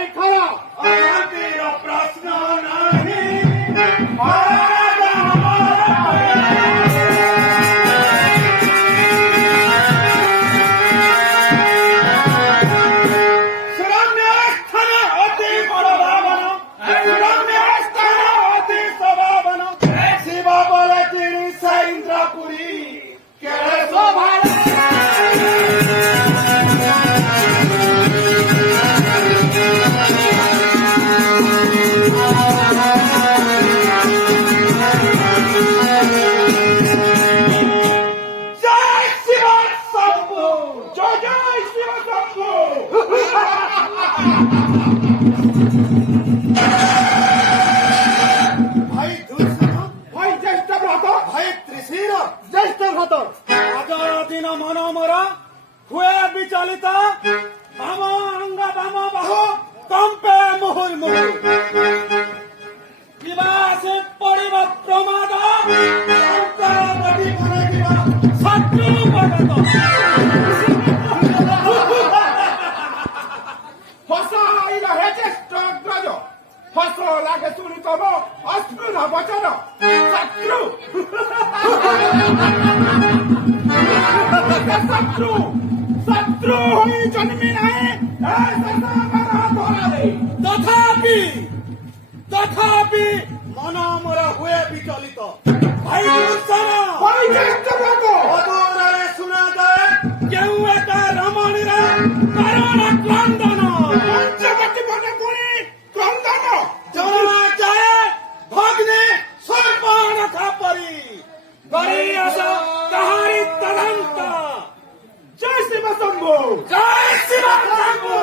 ଭାଇ ଖାଅ। ଅଶାନ୍ତିର ପ୍ରଶ୍ନ ନାହିଁ। ଭାଇ ଦୁଃଖ ଭାଇ ଜ୍ୟେଷ୍ଠ ଭ୍ରାତ ଭାଇ ତ୍ରିଶିର ଜ୍ୟେଷ୍ଠ ଭ୍ରାତ ଦିନ ମନ ମୋର ହୁଏ ବିଚଳିତ ବାମ ଅଙ୍ଗ ବାମ ବାହୁ କମ୍ପେ ମୁହୁର୍ ମୁହୁର୍ ବିବାସେ ପଡ଼ିବ ପ୍ରମାଦ ଅନ୍ତରବଟି ମନେଯିବ ଶତ୍ରୁ ପଦତ ହସ ଆଇଲା ହେ ଜ୍ୟେଷ୍ଠ ଅଗ୍ରଜ ହସ ଲାଗେ ଶୁଣି ତମ ଅସ୍ପୃଢ ବଚନ ଶତ୍ରୁ ଶତ୍ରୁ ଶତ୍ରୁ ହୋଇ ଜନ୍ମି ନାହିଁ ତଥାପି ମନ ମୋର ହୁଏ ବିଚଳିତ ଭାଇ ଭାଇ ଜ୍ୟେଷ୍ଠ ଭ୍ରାତ ଅଦୂରରେ ଶୁଣାଯାଏ କେଉଁ ଏକ ରମଣୀର କାରଣ କ୍ରନ୍ଦନ ପଞ୍ଚବଟୀ ମନେ ପୁଣି କ୍ରନ୍ଦନ ଜଣାଯାଏ ଭଗ୍ନି ସର୍ପଣ ଖାପରି କରି ଆସ କାହାରି ତଦନ୍ତ ଜୟ ଶିବ ଶମ୍ଭୁ ଜୟ ଶିବ ଶମ୍ଭୁ